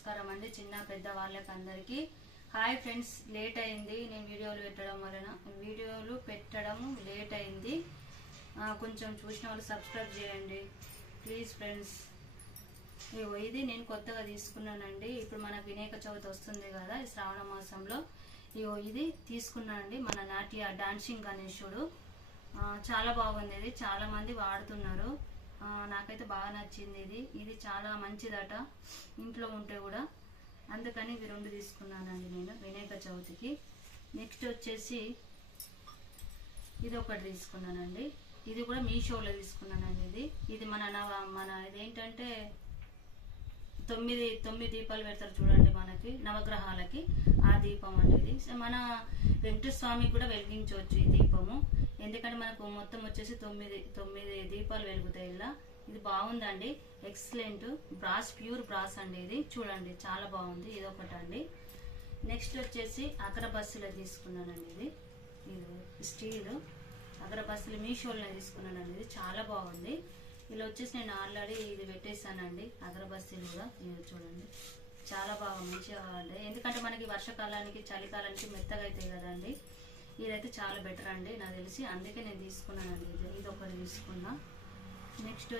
నమస్కారం అండి చిన్న పెద్ద వాళ్ళకి అందరికీ హాయ్ ఫ్రెండ్స్ లేట్ అయింది నేను వీడియోలు పెట్టడం లేట్ అయింది కొంచెం చూసిన వాళ్ళు సబ్స్క్రైబ్ చేయండి ప్లీజ్ ఫ్రెండ్స్ ఇది నేను కొత్తగా తీసుకున్నానండి ఇప్పుడు మన వినాయక చవితి వస్తుంది కదా ఈ శ్రావణ మాసంలో ఇది తీసుకున్నానండి మన నాట్య డాన్సింగ్ గణేశుడు చాలా బాగుంది ఇది చాలా మంది వాడుతున్నారు నాకైతే బాగా నచ్చింది ఇది చాలా మంచిదట ఇంట్లో ఉంటే కూడా అందుకని ఇవి రెండు తీసుకున్నానండి నేను వినాయక చవితికి నెక్స్ట్ వచ్చేసి ఇది ఒకటి తీసుకున్నానండి ఇది కూడా మీషోలో తీసుకున్నానండి ఇది మన ఇదేంటంటే 9 దీపాలు పెడతారు చూడండి మనకి నవగ్రహాలకి ఆ దీపం అనేది మన వెంకటేశ్వర స్వామికి కూడా వెలిగించవచ్చు ఈ దీపము ఎందుకంటే మనకు మొత్తం వచ్చేసి 9 దీపాలు వెలుగుతాయి ఇలా ఇది బాగుందండి ఎక్సలెంట్ బ్రాస్ ప్యూర్ బ్రాస్ అండి ఇది చూడండి చాలా బాగుంది ఇది ఒకటి అండి నెక్స్ట్ వచ్చేసి అగరబత్తులు తీసుకున్నానండి ఇది స్టీల్ అగరబత్తులు మీషోలో తీసుకున్నానండి ఇది చాలా బాగుంది ఇలా వచ్చేసి నేను ఆల్రెడీ ఇది పెట్టేసానండి అగరబత్తులు కూడా ఇది చూడండి చాలా బాగా మంచిగా ఉంటాయి ఎందుకంటే మనకి వర్షాకాలానికి చలికాలానికి మెత్తగా అవుతాయి కదండి ఇదైతే చాలా బెటర్ అండి నాకు తెలిసి అందుకే నేను తీసుకున్నానండి ఇది ఒకటి తీసుకున్నా నెక్స్ట్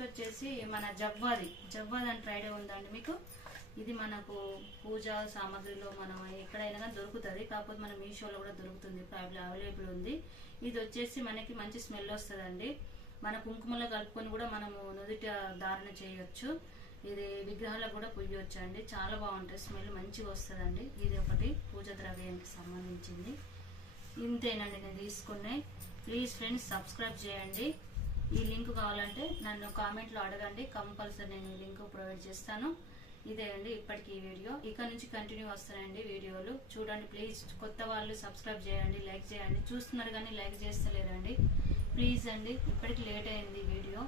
వచ్చేసి మన జవ్వాది అంటే ఐడియా ఉందండి మీకు ఇది మనకు పూజ సామాగ్రిలో మనం ఎక్కడైనా కానీ దొరుకుతుంది కాకపోతే మన మీషోలో కూడా దొరుకుతుంది అవైలబుల్ ఉంది ఇది వచ్చేసి మనకి మంచి స్మెల్ వస్తుందండి మన కుంకుమలో కలుపుకొని కూడా మనము నుదుట ధారణ చేయొచ్చు ఇది విగ్రహాలకు కూడా పొయ్యొచ్చు అండి చాలా బాగుంటుంది స్మెల్ మంచిగా వస్తుందండి ఇది ఒకటి పూజ ద్రవ్యానికి సంబంధించింది ఇంతేనండి నేను తీసుకున్నాయి ప్లీజ్ ఫ్రెండ్స్ సబ్స్క్రైబ్ చేయండి ఈ లింక్ కావాలంటే నన్ను కామెంట్లో అడగండి కంపల్సరీ నేను లింక్ ప్రొవైడ్ చేస్తాను ఇదే అండి ఇప్పటికి ఈ వీడియో ఇక నుంచి కంటిన్యూ వస్తానండి వీడియోలు చూడండి ప్లీజ్ కొత్త వాళ్ళు సబ్స్క్రైబ్ చేయండి లైక్ చేయండి చూస్తున్నారు కానీ లైక్ చేస్తలేరండి ప్లీజ్ అండి ఇప్పటికి లేట్ అయింది వీడియో